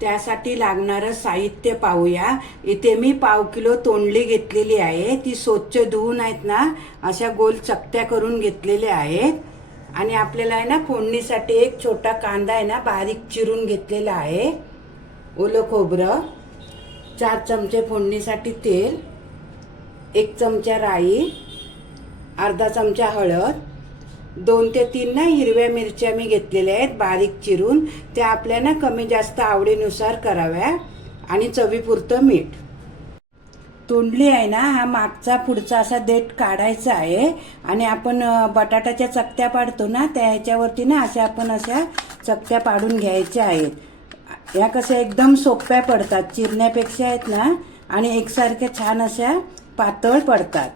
त्यासाठी लागणारं साहित्य पाहूया. इथे मी पाव किलो तोंडली घेतलेली आहे. ती स्वच्छ धुवून आहेत ना अशा गोल चकत्या करून घेतलेल्या आहेत. आणि आपल्याला आहे ना फोडणीसाठी एक छोटा कांदा आहे ना बारीक चिरून घेतलेला आहे. ओलं खोबरं चार चमचे फोडणीसाठी तेल एक चमचा राई अर्धा चमचा हळद दोन ते तीन ना हिरव्या मिरच्या मी घेतलेल्या आहेत बारीक चिरून. त्या आपल्या ना कमी जास्त आवडीनुसार कराव्या. आणि चवीपुरतं मीठ. तोंडली आहे ना हा मागचा पुढचा असा देठ काढायचा आहे. आणि आपण बटाट्याच्या चकत्या पाडतो ना त्या ह्याच्यावरती ना अशा आपण अशा चकत्या पाडून घ्यायच्या आहेत. या कशा एकदम सोप्या पडतात चिरण्यापेक्षा आहेत ना. आणि एकसारख्या छान अशा पातळ पडतात.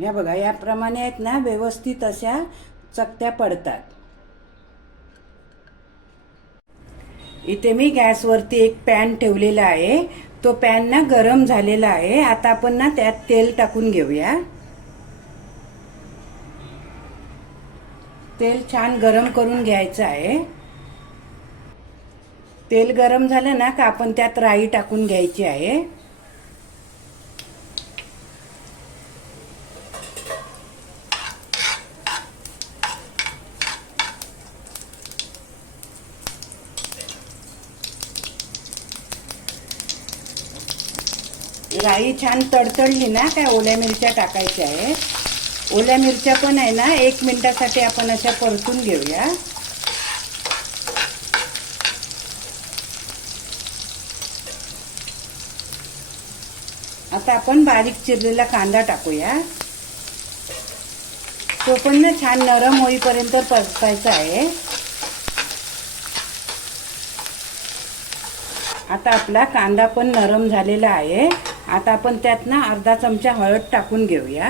या बघा याप्रमाणे आहेत ना व्यवस्थित अशा चकत्या पडतात. इथे मी गॅसवरती एक पॅन ठेवलेला आहे. तो पॅन ना गरम झालेला आहे. आता आपण ना त्यात तेल टाकून घेऊया. तेल छान गरम करून घ्यायचं आहे. तेल गरम झालं ना का आपण त्यात राई टाकून घ्यायची आहे. राई छान तडतडली ना काय ओल्या मिरच्या टाकायच्या आहेत. ओल्या मिरच्या पण आहे ना एक मिनिटासाठी आपण अशा परतून घेऊया. आता आपण बारीक चिरलेला कांदा टाकूया. तो पण ना छान नरम होईपर्यंत परतायचा आहे. आता आपला कांदा पण नरम झालेला आहे. आता आपण त्यात ना अर्धा चमचा हळद टाकून घेऊया.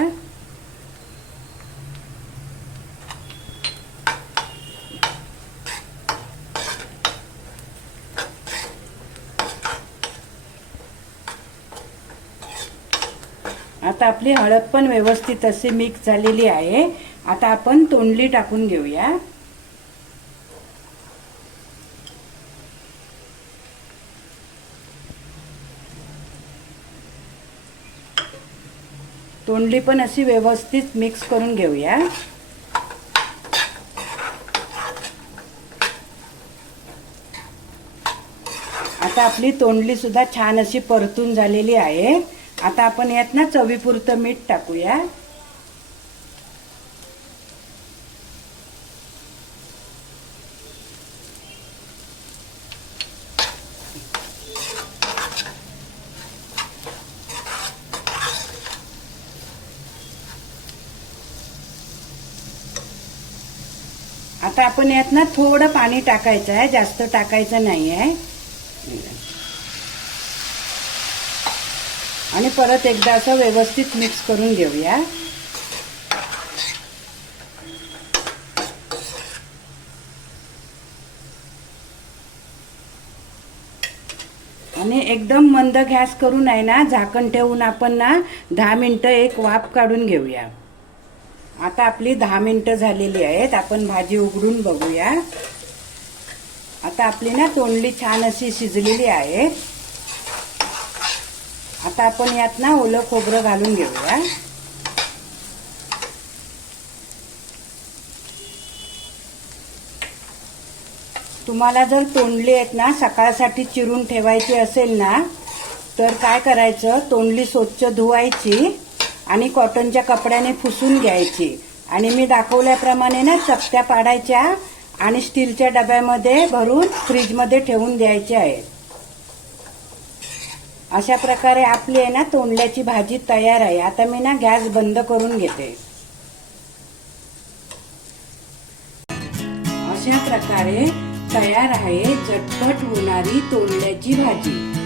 आता आपली हळद पण व्यवस्थित अशी मिक्स झालेली आहे. आता आपण तोंडली टाकून घेऊया. तोंडली पण अशी व्यवस्थित मिक्स करून घेऊया. आता आपली तोंडली सुद्धा छान अशी परतून झालेली आहे. आता आपण यात ना चवीपुरतं मीठ टाकूया. आता आपण यात ना थोडं पाणी टाकायचं आहे जास्त टाकायचं नाही आहे. आणि परत एकदा असं व्यवस्थित मिक्स करून घेऊया. आणि एकदम मंद गॅस करून आहे ना झाकण ठेवून आपण ना दहा मिनटं एक वाफ काढून घेऊया. आता आपली दहा मिनटं झालेली आहेत. आपण भाजी उघडून बघूया. आता आपली ना तोंडली छान अशी शिजलेली आहे. आता आपण यात ना ओलं खोबरं घालून घेऊया. तुम्हाला जर तोंडली आहेत ना सकाळसाठी चिरून ठेवायची असेल ना तर काय करायचं? तोंडली स्वच्छ धुवायची. आणि कॉटनच्या कपड्याने फुसून घ्यायची. आणि मी दाखवल्याप्रमाणे ना चकत्या पाडायच्या आणि स्टीलच्या डब्यामध्ये भरून फ्रीजमध्ये ठेवून द्यायचे आहे. अशा प्रकारे आपली आहे ना तोंडल्याची भाजी तयार आहे. आता मी ना गॅस बंद करून घेते. अशा प्रकारे तयार आहे चटपट होणारी तोंडल्याची भाजी.